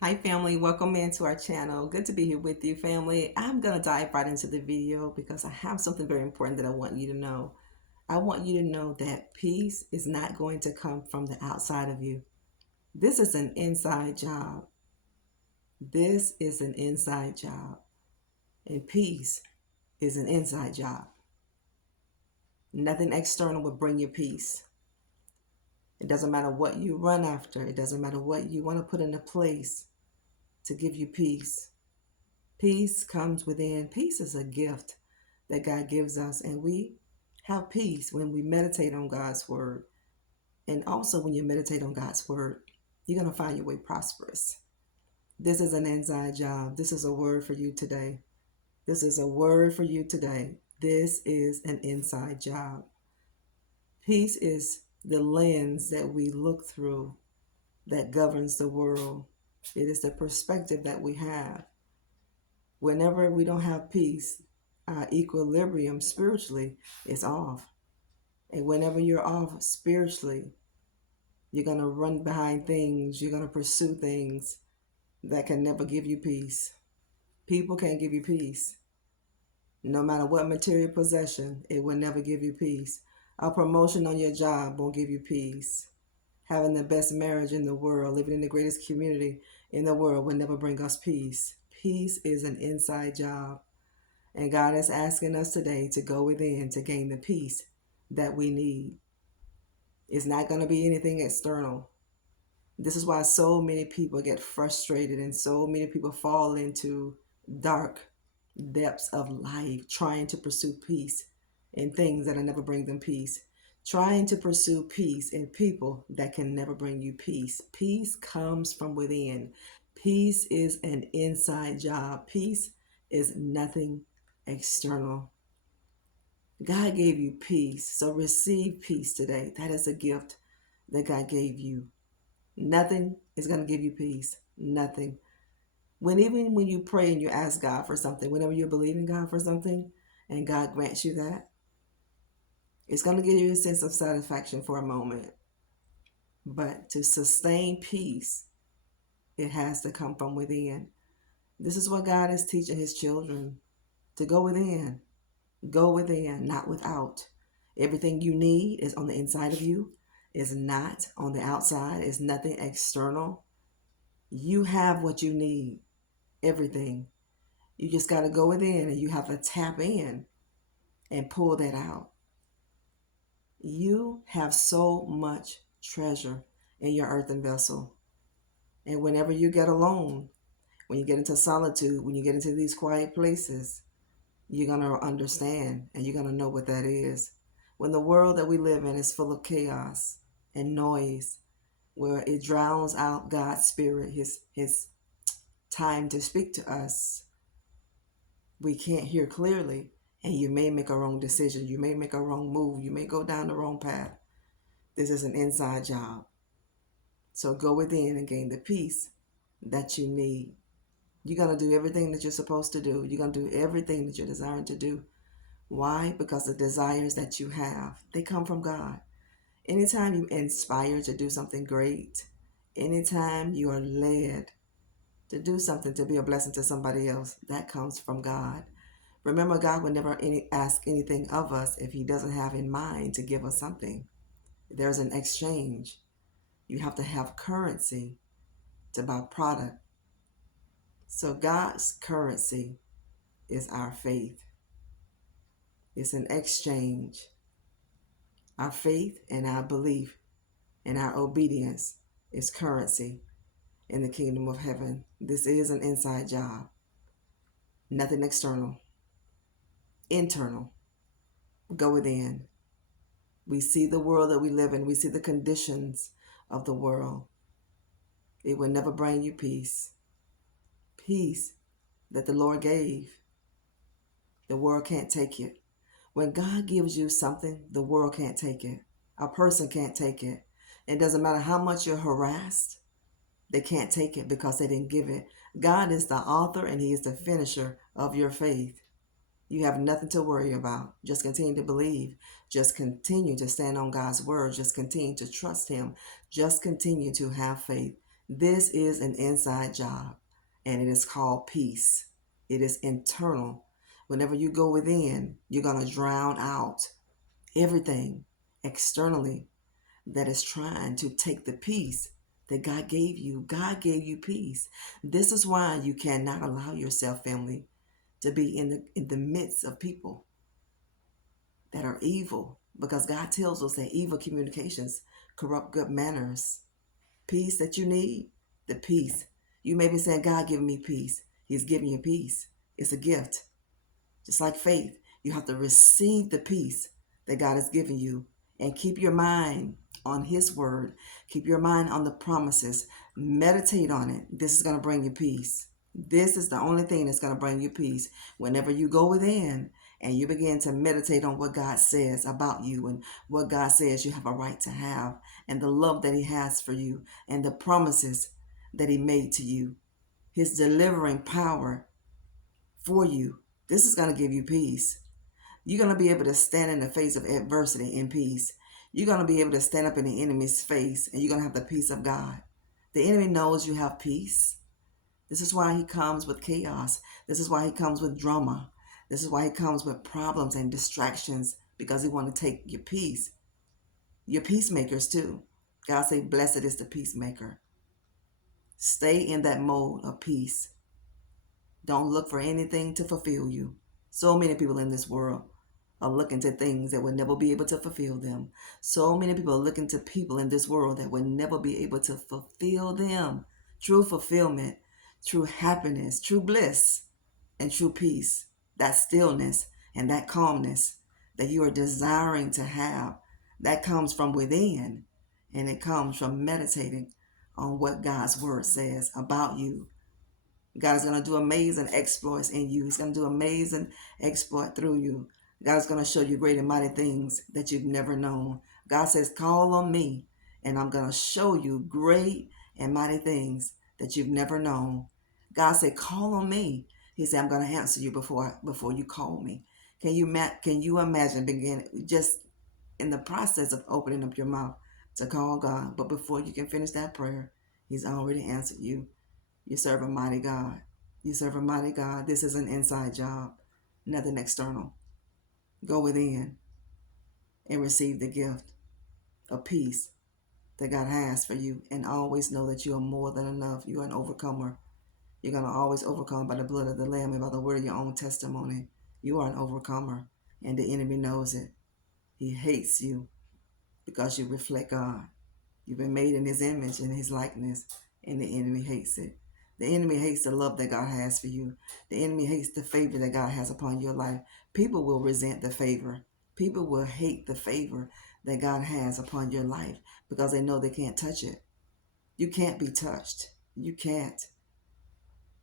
Hi family, welcome into our channel. Good to be here with you family. I'm going to dive right into the video because I have something very important that I want you to know. I want you to know that peace is not going to come from the outside of you. This is an inside job. This is an inside job. And peace is an inside job. Nothing external will bring you peace. It doesn't matter what you run after. It doesn't matter what you want to put into place to give you peace. Peace comes within. Peace is a gift that God gives us, and we have peace when we meditate on God's word. And also, when you meditate on God's word, you're going to find your way prosperous. This is an inside job. This is a word for you today. This is a word for you today. This is an inside job. Peace is the lens that we look through that governs the world. It is the perspective that we have. Whenever we don't have peace, our equilibrium spiritually is off. And whenever you're off spiritually, you're going to run behind things, you're going to pursue things that can never give you peace. People can't give you peace. No matter what material possession, it will never give you peace. A promotion on your job won't give you peace. Having the best marriage in the world, living in the greatest community in the world will never bring us peace. Peace is an inside job. And God is asking us today to go within to gain the peace that we need. It's not going to be anything external. This is why so many people get frustrated and so many people fall into dark depths of life trying to pursue peace in things that'll never bring them peace. Trying to pursue peace in people that can never bring you peace. Peace comes from within. Peace is an inside job. Peace is nothing external. God gave you peace, so receive peace today. That is a gift that God gave you. Nothing is going to give you peace. Nothing. Even when you pray and you ask God for something, whenever you believe in God for something and God grants you that, it's going to give you a sense of satisfaction for a moment. But to sustain peace, it has to come from within. This is what God is teaching his children, to go within. Go within, not without. Everything you need is on the inside of you, is not on the outside, is nothing external. You have what you need, everything. You just got to go within and you have to tap in and pull that out. You have so much treasure in your earthen vessel. And whenever you get alone, when you get into solitude, when you get into these quiet places, you're going to understand and you're going to know what that is. When the world that we live in is full of chaos and noise, where it drowns out God's spirit, his time to speak to us, we can't hear clearly, and you may make a wrong decision. You may make a wrong move. You may go down the wrong path. This is an inside job. So go within and gain the peace that you need. You're going to do everything that you're supposed to do. You're going to do everything that you're desiring to do. Why? Because the desires that you have, they come from God. Anytime you inspire to do something great, anytime you are led to do something to be a blessing to somebody else, that comes from God. Remember, God would never ask anything of us if he doesn't have in mind to give us something. There's an exchange. You have to have currency to buy product. So God's currency is our faith. It's an exchange. Our faith and our belief and our obedience is currency in the kingdom of heaven. This is an inside job. Nothing external. Internal. Go within. We see the world that we live in. We see the conditions of the world. It will never bring you peace. Peace that the Lord gave. The world can't take it. When God gives you something, the world can't take it. A person can't take it. It doesn't matter how much you're harassed. They can't take it because they didn't give it. God is the author and he is the finisher of your faith. You have nothing to worry about. Just continue to believe. Just continue to stand on God's word. Just continue to trust him. Just continue to have faith. This is an inside job, and it is called peace. It is internal. Whenever you go within, you're going to drown out everything externally that is trying to take the peace that God gave you. God gave you peace. This is why you cannot allow yourself, family, to be in the midst of people that are evil, because God tells us that evil communications corrupt good manners. Peace that you need, the peace. You may be saying, God giving me peace. He's giving you peace. It's a gift. Just like faith, you have to receive the peace that God has given you and keep your mind on His word. Keep your mind on the promises. Meditate on it. This is going to bring you peace. This is the only thing that's going to bring you peace. Whenever you go within and you begin to meditate on what God says about you and what God says you have a right to have, and the love that He has for you, and the promises that He made to you, His delivering power for you, this is going to give you peace. You're going to be able to stand in the face of adversity in peace. You're going to be able to stand up in the enemy's face, and you're going to have the peace of God. The enemy knows you have peace. This is why he comes with chaos. This is why he comes with drama. This is why he comes with problems and distractions, because he wants to take your peace. Your peacemakers too. God say, blessed is the peacemaker. Stay in that mode of peace. Don't look for anything to fulfill you. So many people in this world are looking to things that will never be able to fulfill them. So many people are looking to people in this world that will never be able to fulfill them. True fulfillment, true happiness, true bliss, and true peace. That stillness and that calmness that you are desiring to have, that comes from within, and it comes from meditating on what God's word says about you. God is going to do amazing exploits in you. He's going to do amazing exploit through you. God is going to show you great and mighty things that you've never known. God says, call on me, and I'm going to show you great and mighty things that you've never known. God said, call on me. He said, I'm going to answer you before you call me. Can you imagine begin just in the process of opening up your mouth to call God, but before you can finish that prayer, He's already answered you. You serve a mighty God. You serve a mighty God. This is an inside job, nothing external. Go within and receive the gift of peace that God has for you, and always know that you are more than enough. You are an overcomer. You're going to always overcome by the blood of the Lamb and by the word of your own testimony. You are an overcomer, and the enemy knows it. He hates you because you reflect God. You've been made in His image and His likeness, and the enemy hates it. The enemy hates the love that God has for you. The enemy hates the favor that God has upon your life. People will resent the favor. People will hate the favor that God has upon your life because they know they can't touch it. You can't be touched. You can't.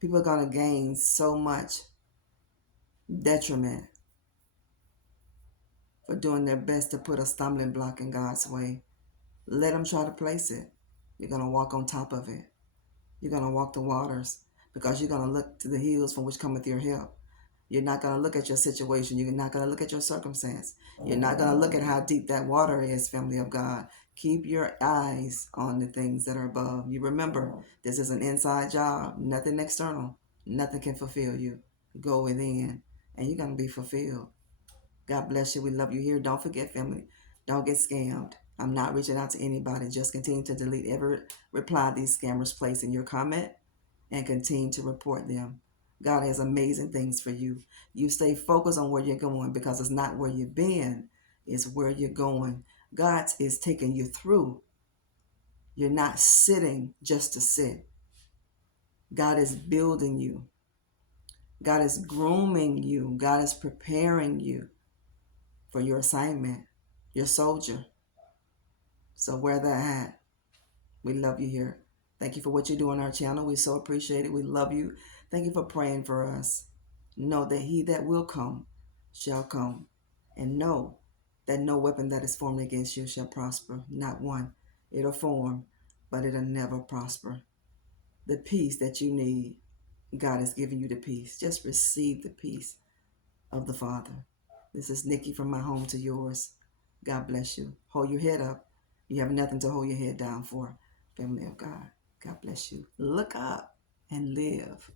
People are going to gain so much detriment for doing their best to put a stumbling block in God's way. Let them try to place it. You're going to walk on top of it. You're going to walk the waters, because you're going to look to the hills from which cometh your help. You're not going to look at your situation. You're not going to look at your circumstance. You're not going to look at how deep that water is, family of God. Keep your eyes on the things that are above. You remember, this is an inside job, nothing external. Nothing can fulfill you. Go within, and you're going to be fulfilled. God bless you. We love you here. Don't forget, family, don't get scammed. I'm not reaching out to anybody. Just continue to delete every reply these scammers place in your comment, and continue to report them. God has amazing things for you. You stay focused on where you're going, because it's not where you've been, it's where you're going. God is taking you through. You're not sitting just to sit. God is building you. God is grooming you. God is preparing you for your assignment, your soldier. So wear that hat. We love you here. Thank you for what you do on our channel. We so appreciate it. We love you. Thank you for praying for us. Know that he that will come shall come. And know that no weapon that is formed against you shall prosper. Not one. It'll form, but it'll never prosper. The peace that you need, God has given you the peace. Just receive the peace of the Father. This is Nikki from my home to yours. God bless you. Hold your head up. You have nothing to hold your head down for, family of God. God bless you. Look up and live.